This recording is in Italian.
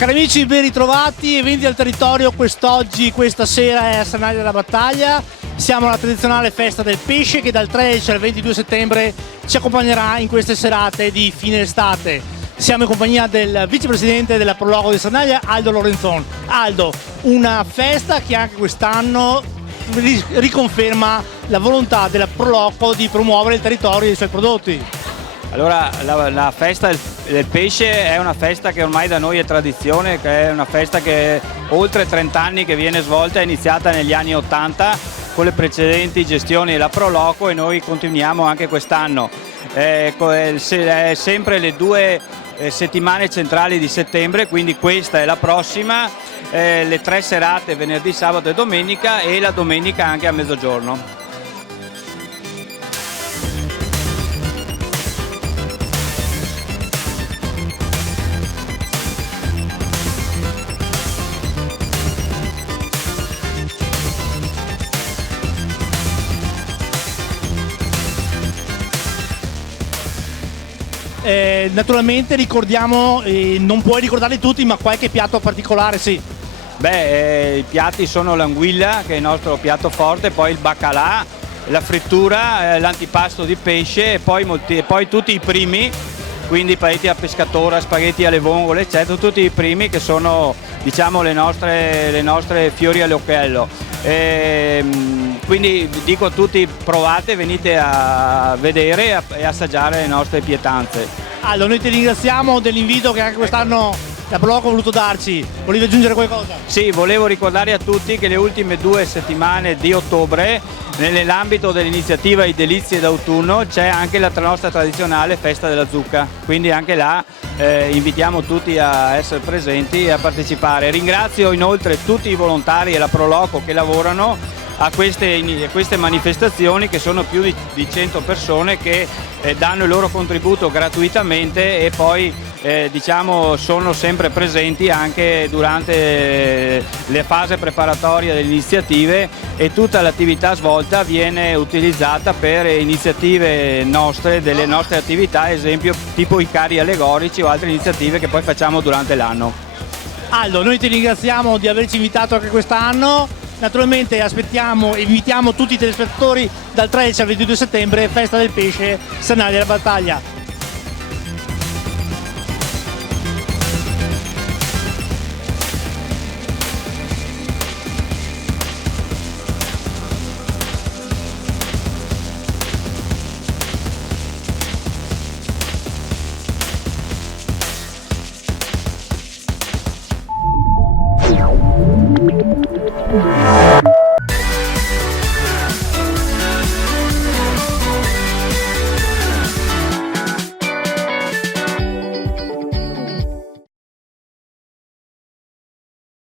Cari amici, ben ritrovati, eventi al territorio quest'oggi, questa sera è a Sernaglia della Battaglia. Siamo alla tradizionale festa del pesce che dal 13 al 22 settembre ci accompagnerà in queste serate di fine estate. Siamo in compagnia del vicepresidente della Proloco di Sernaglia, Aldo Lorenzon. Aldo, una festa che anche quest'anno riconferma la volontà della Proloco di promuovere il territorio e i suoi prodotti. Allora, la festa del pesce è una festa che ormai da noi è tradizione, che è una festa che oltre 30 anni che viene svolta, è iniziata negli anni 80 con le precedenti gestioni della Proloco e noi continuiamo anche quest'anno. È sempre le due settimane centrali di settembre, quindi questa è la prossima, le 3 serate venerdì, sabato e domenica e la domenica anche a mezzogiorno. Naturalmente ricordiamo, non puoi ricordarli tutti, ma qualche piatto particolare sì. I piatti sono l'anguilla, che è il nostro piatto forte, poi il baccalà, la frittura, l'antipasto di pesce e poi tutti i primi, quindi spaghetti a pescatora, spaghetti alle vongole, eccetera, tutti i primi che sono, diciamo, le nostre fiori all'occhiello. Quindi dico a tutti: provate, venite a vedere e assaggiare le nostre pietanze. Allora, noi ti ringraziamo dell'invito che anche quest'anno la Proloco ha voluto darci. Volevi aggiungere qualcosa? Sì, volevo ricordare a tutti che le ultime 2 settimane di ottobre, nell'ambito dell'iniziativa I Delizie d'autunno, c'è anche la nostra tradizionale festa della zucca, quindi anche là invitiamo tutti a essere presenti e a partecipare. Ringrazio inoltre tutti i volontari e la Proloco che lavorano a queste manifestazioni, che sono più di 100 persone che danno il loro contributo gratuitamente e poi diciamo sono sempre presenti anche durante le fasi preparatorie delle iniziative, e tutta l'attività svolta viene utilizzata per iniziative nostre, delle nostre attività, ad esempio tipo i carri allegorici o altre iniziative che poi facciamo durante l'anno. Aldo, noi ti ringraziamo di averci invitato anche quest'anno. Naturalmente aspettiamo e invitiamo tutti i telespettatori dal 13 al 22 settembre, festa del pesce, Sernaglia della Battaglia.